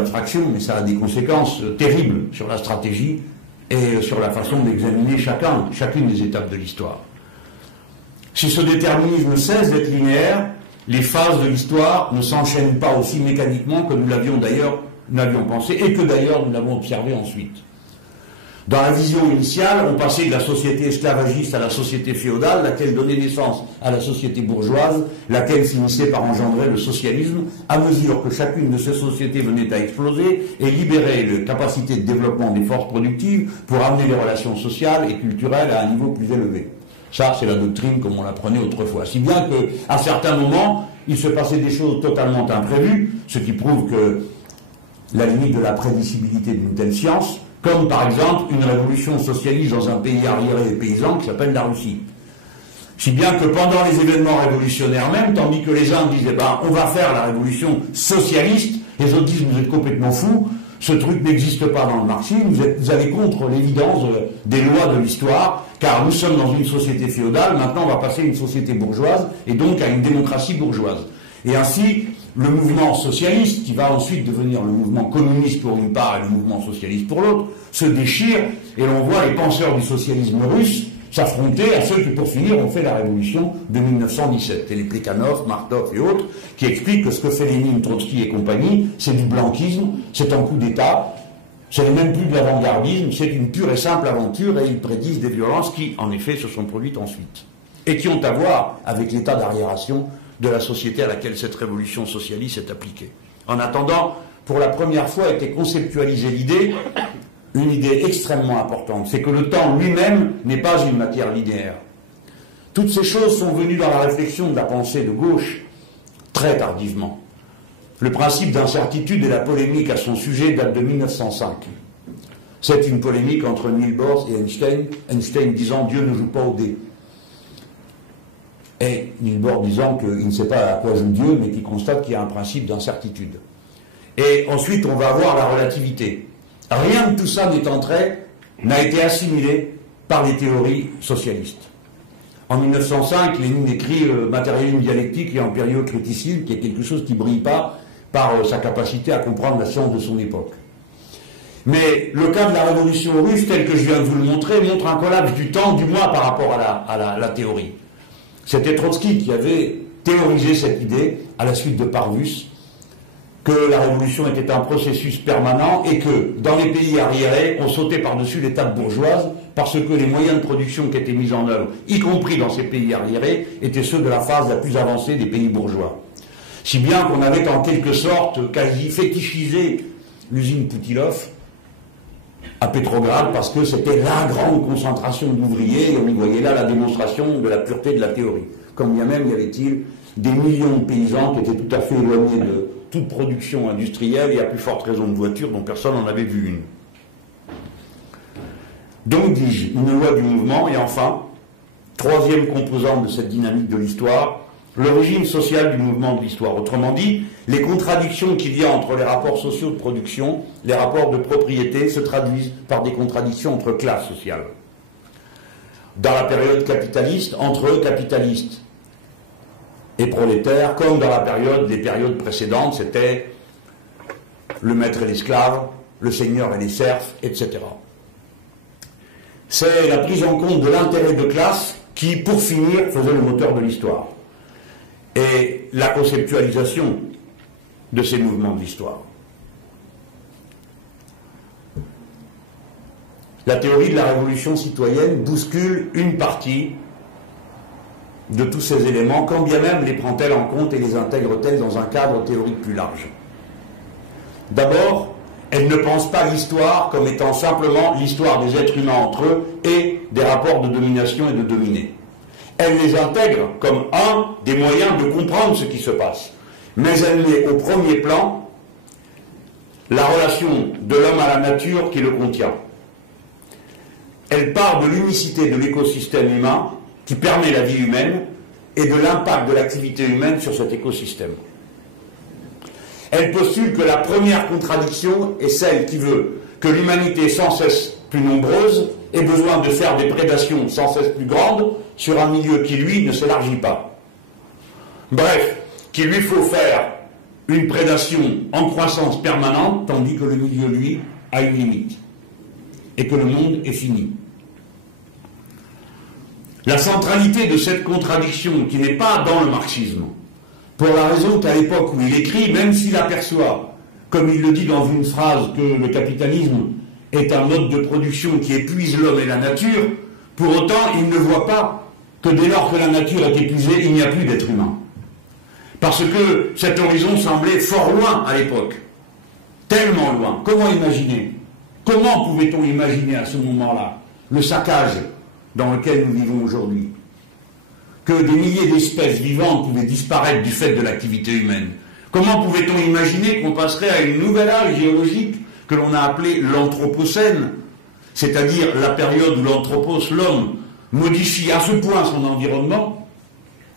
abstractions, mais ça a des conséquences terribles sur la stratégie et sur la façon d'examiner chacune des étapes de l'histoire. Si ce déterminisme cesse d'être linéaire, les phases de l'histoire ne s'enchaînent pas aussi mécaniquement que nous l'avions pensé et que d'ailleurs nous l'avons observé ensuite. Dans la vision initiale, on passait de la société esclavagiste à la société féodale, laquelle donnait naissance à la société bourgeoise, laquelle finissait par engendrer le socialisme, à mesure que chacune de ces sociétés venait à exploser et libérait les capacités de développement des forces productives pour amener les relations sociales et culturelles à un niveau plus élevé. Ça, c'est la doctrine comme on l'apprenait autrefois. Si bien qu'à certains moments, il se passait des choses totalement imprévues, ce qui prouve que la limite de la prévisibilité d'une telle science, comme par exemple une révolution socialiste dans un pays arriéré et paysan qui s'appelle la Russie. Si bien que pendant les événements révolutionnaires même, tandis que les uns disaient on va faire la révolution socialiste, les autres disent vous êtes complètement fous, ce truc n'existe pas dans le marxisme, vous allez contre l'évidence des lois de l'histoire, car nous sommes dans une société féodale, maintenant on va passer à une société bourgeoise, et donc à une démocratie bourgeoise. Et ainsi, le mouvement socialiste, qui va ensuite devenir le mouvement communiste pour une part et le mouvement socialiste pour l'autre, se déchire, et l'on voit les penseurs du socialisme russe s'affronter à ceux qui, pour finir, ont fait la révolution de 1917. Et les Plekhanov, Martov et autres, qui expliquent que ce que fait Lénine, Trotsky et compagnie, c'est du blanquisme, c'est un coup d'État, ce n'est même plus de l'avant-gardisme, c'est une pure et simple aventure, et ils prédisent des violences qui, en effet, se sont produites ensuite. Et qui ont à voir avec l'état d'arriération de la société à laquelle cette révolution socialiste est appliquée. En attendant, pour la première fois, a été conceptualisée l'idée, une idée extrêmement importante, c'est que le temps lui-même n'est pas une matière linéaire. Toutes ces choses sont venues dans la réflexion de la pensée de gauche très tardivement. Le principe d'incertitude et la polémique à son sujet date de 1905. C'est une polémique entre Niels Bohr et Einstein, Einstein disant « Dieu ne joue pas au dé ». Et Niels Bohr disant qu'il ne sait pas à quoi joue Dieu, mais qu'il constate qu'il y a un principe d'incertitude. Et ensuite, on va avoir la relativité. Rien de tout ça n'a été assimilé par les théories socialistes. En 1905, Lénine écrit Matérialisme dialectique et empiriocriticisme, qui est quelque chose qui ne brille pas par sa capacité à comprendre la science de son époque. Mais le cas de la révolution russe, tel que je viens de vous le montrer, montre un collapse du temps, du moins par rapport à la théorie. C'était Trotsky qui avait théorisé cette idée, à la suite de Parvus, que la révolution était un processus permanent et que, dans les pays arriérés, on sautait par-dessus l'étape bourgeoise parce que les moyens de production qui étaient mis en œuvre, y compris dans ces pays arriérés, étaient ceux de la phase la plus avancée des pays bourgeois. Si bien qu'on avait en quelque sorte quasi fétichisé l'usine Poutilov à Pétrograd parce que c'était la grande concentration d'ouvriers et on y voyait là la démonstration de la pureté de la théorie. Comme bien même y avait-il des millions de paysans qui étaient tout à fait éloignés de toute production industrielle et à plus forte raison de voitures dont personne n'en avait vu une. Donc, dis-je, une loi du mouvement et enfin, troisième composante de cette dynamique de l'histoire, l'origine sociale du mouvement de l'histoire. Autrement dit, les contradictions qu'il y a entre les rapports sociaux de production, les rapports de propriété se traduisent par des contradictions entre classes sociales. Dans la période capitaliste, entre capitalistes et prolétaires, comme dans les périodes précédentes, c'était le maître et l'esclave, le seigneur et les serfs, etc. C'est la prise en compte de l'intérêt de classe qui, pour finir, faisait le moteur de l'histoire. Et la conceptualisation de ces mouvements de l'histoire. La théorie de la révolution citoyenne bouscule une partie de tous ces éléments, quand bien même les prend-elle en compte et les intègre-t-elle dans un cadre théorique plus large. D'abord, elle ne pense pas l'histoire comme étant simplement l'histoire des êtres humains entre eux et des rapports de domination et de dominés. Elle les intègre comme un des moyens de comprendre ce qui se passe. Mais elle met au premier plan la relation de l'homme à la nature qui le contient. Elle part de l'unicité de l'écosystème humain qui permet la vie humaine et de l'impact de l'activité humaine sur cet écosystème. Elle postule que la première contradiction est celle qui veut que l'humanité sans cesse plus nombreuse ait besoin de faire des prédations sans cesse plus grandes sur un milieu qui, lui, ne s'élargit pas. Bref, qu'il lui faut faire une prédation en croissance permanente, tandis que le milieu, lui, a une limite, et que le monde est fini. La centralité de cette contradiction, qui n'est pas dans le marxisme, pour la raison qu'à l'époque où il écrit, même s'il aperçoit, comme il le dit dans une phrase, que le capitalisme est un mode de production qui épuise l'homme et la nature, pour autant il ne voit pas que dès lors que la nature est épuisée, il n'y a plus d'être humain. Parce que cet horizon semblait fort loin à l'époque, tellement loin. Comment imaginer? Comment pouvait-on imaginer à ce moment-là le saccage dans lequel nous vivons aujourd'hui? Que des milliers d'espèces vivantes pouvaient disparaître du fait de l'activité humaine? Comment pouvait-on imaginer qu'on passerait à une nouvelle âge géologique que l'on a appelé l'Anthropocène, c'est-à-dire la période où l'anthropos, l'homme, modifie à ce point son environnement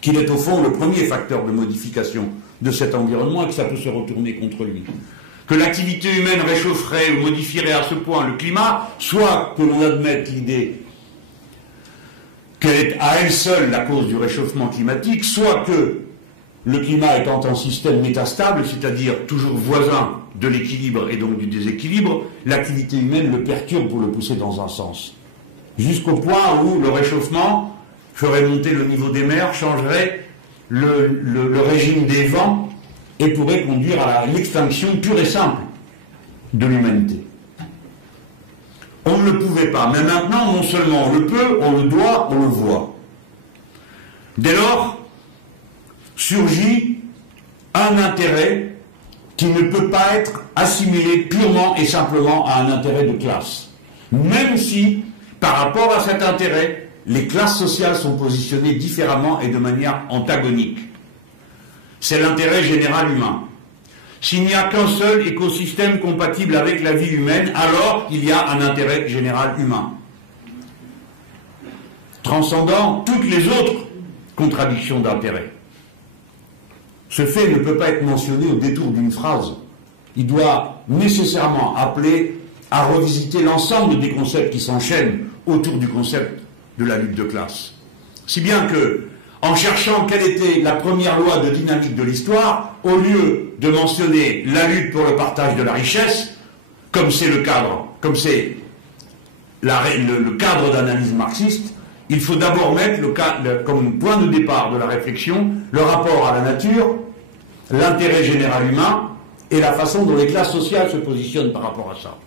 qu'il est au fond le premier facteur de modification de cet environnement et que ça peut se retourner contre lui. Que l'activité humaine réchaufferait ou modifierait à ce point le climat, soit que l'on admette l'idée qu'elle est à elle seule la cause du réchauffement climatique, soit que le climat étant un système métastable, c'est-à-dire toujours voisin de l'équilibre et donc du déséquilibre, l'activité humaine le perturbe pour le pousser dans un sens. Jusqu'au point où le réchauffement ferait monter le niveau des mers, changerait le régime des vents et pourrait conduire à l'extinction pure et simple de l'humanité. On ne le pouvait pas, mais maintenant, non seulement on le peut, on le doit, on le voit. Dès lors, surgit un intérêt qui ne peut pas être assimilé purement et simplement à un intérêt de classe. Même si, par rapport à cet intérêt, les classes sociales sont positionnées différemment et de manière antagonique. C'est l'intérêt général humain. S'il n'y a qu'un seul écosystème compatible avec la vie humaine, alors il y a un intérêt général humain, transcendant toutes les autres contradictions d'intérêt. Ce fait ne peut pas être mentionné au détour d'une phrase. Il doit nécessairement appeler à revisiter l'ensemble des concepts qui s'enchaînent autour du concept de la lutte de classe. Si bien que, en cherchant quelle était la première loi de dynamique de l'histoire, au lieu de mentionner la lutte pour le partage de la richesse, comme c'est le cadre, comme c'est le cadre d'analyse marxiste, il faut d'abord mettre comme point de départ de la réflexion le rapport à la nature, l'intérêt général humain et la façon dont les classes sociales se positionnent par rapport à ça.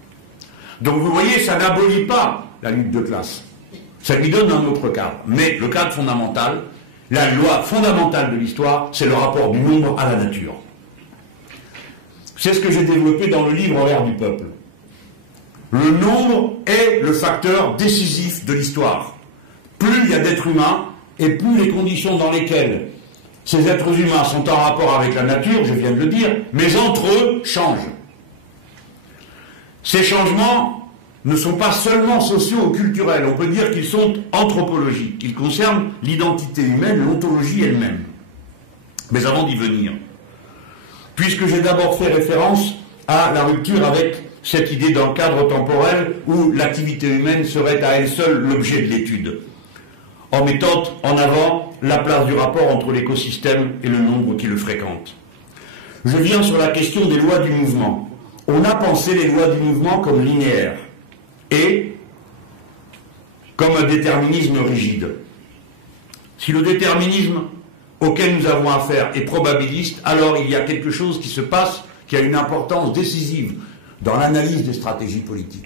Donc vous voyez, ça n'abolit pas la lutte de classe. Ça lui donne un autre cadre. Mais le cadre fondamental, la loi fondamentale de l'histoire, c'est le rapport du nombre à la nature. C'est ce que j'ai développé dans le livre L'ère du peuple. Le nombre est le facteur décisif de l'histoire. Plus il y a d'êtres humains, et plus les conditions dans lesquelles ces êtres humains sont en rapport avec la nature, je viens de le dire, mais entre eux changent. Ces changements ne sont pas seulement sociaux ou culturels, on peut dire qu'ils sont anthropologiques, ils concernent l'identité humaine, l'ontologie elle-même. Mais avant d'y venir, puisque j'ai d'abord fait référence à la rupture avec cette idée d'un cadre temporel où l'activité humaine serait à elle seule l'objet de l'étude, en mettant en avant la place du rapport entre l'écosystème et le nombre qui le fréquente. Je viens sur la question des lois du mouvement. On a pensé les lois du mouvement comme linéaires et comme un déterminisme rigide. Si le déterminisme auquel nous avons affaire est probabiliste, alors il y a quelque chose qui se passe qui a une importance décisive dans l'analyse des stratégies politiques.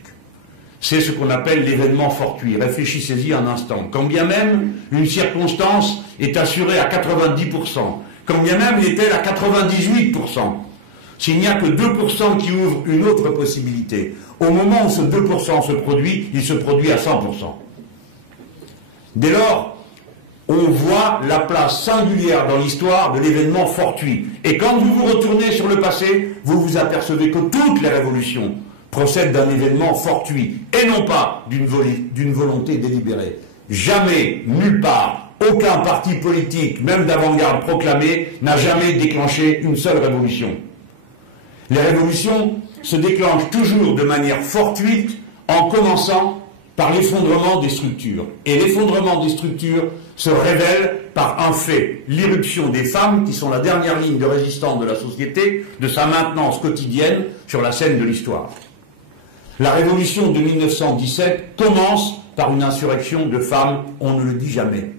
C'est ce qu'on appelle l'événement fortuit. Réfléchissez-y un instant. Quand bien même une circonstance est assurée à 90%, quand bien même elle est-elle à 98%, s'il n'y a que 2% qui ouvrent une autre possibilité, au moment où ce 2% se produit, il se produit à 100%. Dès lors, on voit la place singulière dans l'histoire de l'événement fortuit. Et quand vous vous retournez sur le passé, vous vous apercevez que toutes les révolutions procèdent d'un événement fortuit, et non pas d'une volonté délibérée. Jamais, nulle part, aucun parti politique, même d'avant-garde proclamé, n'a jamais déclenché une seule révolution. Les révolutions se déclenchent toujours de manière fortuite en commençant par l'effondrement des structures. Et l'effondrement des structures se révèle par un fait, l'irruption des femmes qui sont la dernière ligne de résistance de la société, de sa maintenance quotidienne sur la scène de l'histoire. La révolution de 1917 commence par une insurrection de femmes, on ne le dit jamais.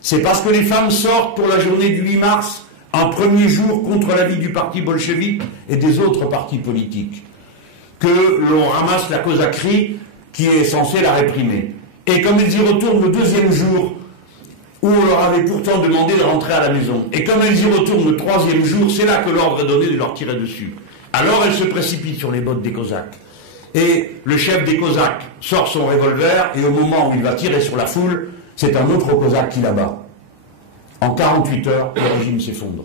C'est parce que les femmes sortent pour la journée du 8 mars, un premier jour contre l'avis du parti bolchevique et des autres partis politiques, que l'on ramasse la cosaquerie qui est censée la réprimer. Et comme elles y retournent le deuxième jour, où on leur avait pourtant demandé de rentrer à la maison, et comme elles y retournent le troisième jour, c'est là que l'ordre est donné de leur tirer dessus. Alors elles se précipitent sur les bottes des Cosaques. Et le chef des Cosaques sort son revolver, et au moment où il va tirer sur la foule, c'est un autre Cosaque qui l'abat. En 48 heures, le régime s'effondre.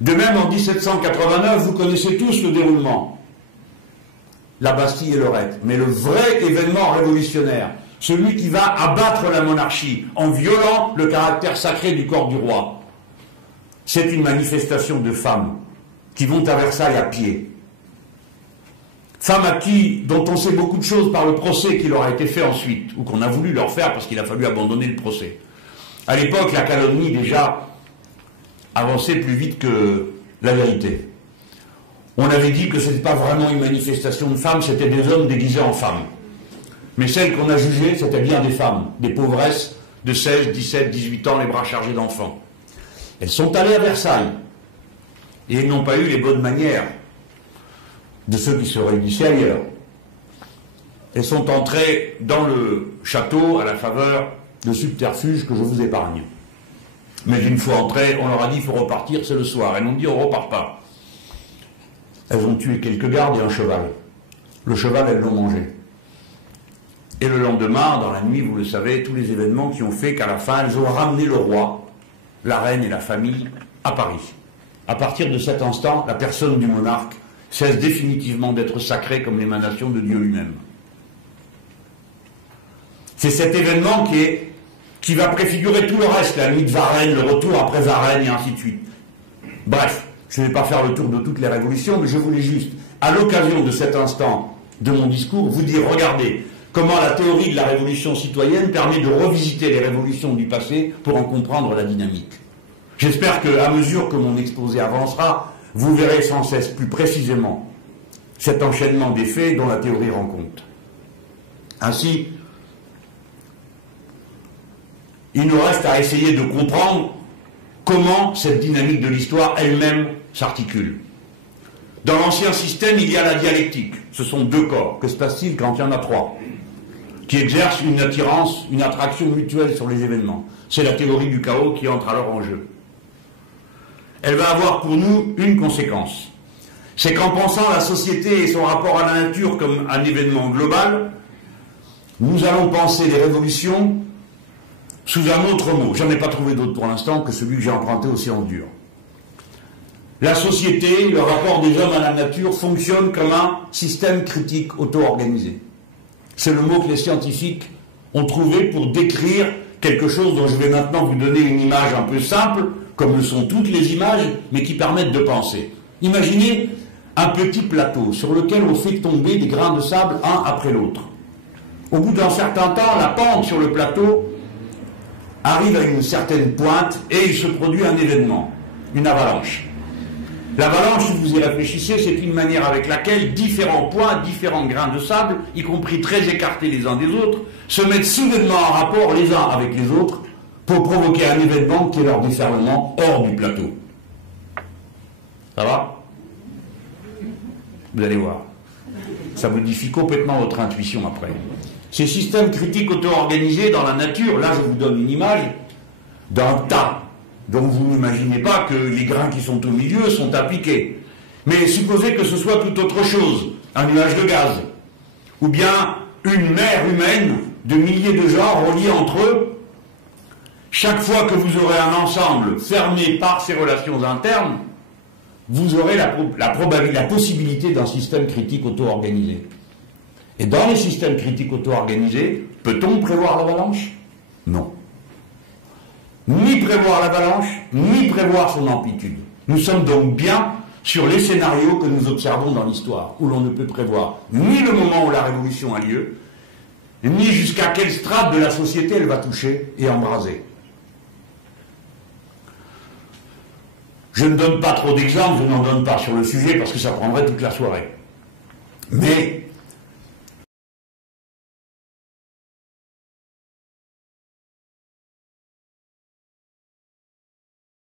De même, en 1789, vous connaissez tous le déroulement. La Bastille et Lorette. Mais le vrai événement révolutionnaire, celui qui va abattre la monarchie en violant le caractère sacré du corps du roi, c'est une manifestation de femmes qui vont à Versailles à pied. Femmes dont on sait beaucoup de choses par le procès qui leur a été fait ensuite, ou qu'on a voulu leur faire parce qu'il a fallu abandonner le procès. À l'époque, la calomnie déjà avançait plus vite que la vérité. On avait dit que ce n'était pas vraiment une manifestation de femmes, c'était des hommes déguisés en femmes. Mais celles qu'on a jugées, c'était bien des femmes, des pauvresses de 16, 17, 18 ans, les bras chargés d'enfants. Elles sont allées à Versailles, et elles n'ont pas eu les bonnes manières de ceux qui se réunissaient ailleurs. Elles sont entrées dans le château à la faveur de subterfuges que je vous épargne. Mais une fois entrées, on leur a dit il faut repartir, c'est le soir. Elles ont dit on ne repart pas. Elles ont tué quelques gardes et un cheval. Le cheval, elles l'ont mangé. Et le lendemain, dans la nuit, vous le savez, tous les événements qui ont fait qu'à la fin, elles ont ramené le roi, la reine et la famille à Paris. À partir de cet instant, la personne du monarque cesse définitivement d'être sacrée comme l'émanation de Dieu lui-même. C'est cet événement qui va préfigurer tout le reste, la nuit de Varennes, le retour après Varennes et ainsi de suite. Bref, je ne vais pas faire le tour de toutes les révolutions, mais je voulais juste, à l'occasion de cet instant de mon discours, vous dire, regardez, comment la théorie de la révolution citoyenne permet de revisiter les révolutions du passé pour en comprendre la dynamique. J'espère qu'à mesure que mon exposé avancera, vous verrez sans cesse plus précisément cet enchaînement des faits dont la théorie rend compte. Ainsi, il nous reste à essayer de comprendre comment cette dynamique de l'histoire elle-même s'articule. Dans l'ancien système, il y a la dialectique. Ce sont deux corps. Que se passe-t-il quand il y en a trois qui exercent une attirance, une attraction mutuelle sur les événements? C'est la théorie du chaos qui entre alors en jeu. Elle va avoir pour nous une conséquence. C'est qu'en pensant la société et son rapport à la nature comme un événement global, nous allons penser les révolutions sous un autre mot. Je n'en ai pas trouvé d'autre pour l'instant que celui que j'ai emprunté aux sciences dures. La société, le rapport des hommes à la nature fonctionne comme un système critique auto-organisé. C'est le mot que les scientifiques ont trouvé pour décrire quelque chose dont je vais maintenant vous donner une image un peu simple, comme le sont toutes les images, mais qui permettent de penser. Imaginez un petit plateau sur lequel on fait tomber des grains de sable un après l'autre. Au bout d'un certain temps, la pente sur le plateau arrive à une certaine pointe et il se produit un événement, une avalanche. L'avalanche, si vous y réfléchissez, c'est une manière avec laquelle différents points, différents grains de sable, y compris très écartés les uns des autres, se mettent soudainement en rapport les uns avec les autres pour provoquer un événement qui est leur déferlement hors du plateau. Ça va? Vous allez voir. Ça modifie complètement votre intuition après. Ces systèmes critiques auto-organisés dans la nature, là je vous donne une image d'un tas. Donc vous n'imaginez pas que les grains qui sont au milieu sont appliqués. Mais supposez que ce soit tout autre chose, un nuage de gaz, ou bien une mer humaine de milliers de gens reliés entre eux. Chaque fois que vous aurez un ensemble fermé par ces relations internes, vous aurez la possibilité d'un système critique auto-organisé. Et dans les systèmes critiques auto-organisés, peut-on prévoir l'avalanche? Non. Ni prévoir l'avalanche, ni prévoir son amplitude. Nous sommes donc bien sur les scénarios que nous observons dans l'histoire, où l'on ne peut prévoir ni le moment où la révolution a lieu, ni jusqu'à quelle strate de la société elle va toucher et embraser. Je ne donne pas trop d'exemples, je n'en donne pas sur le sujet parce que ça prendrait toute la soirée. Mais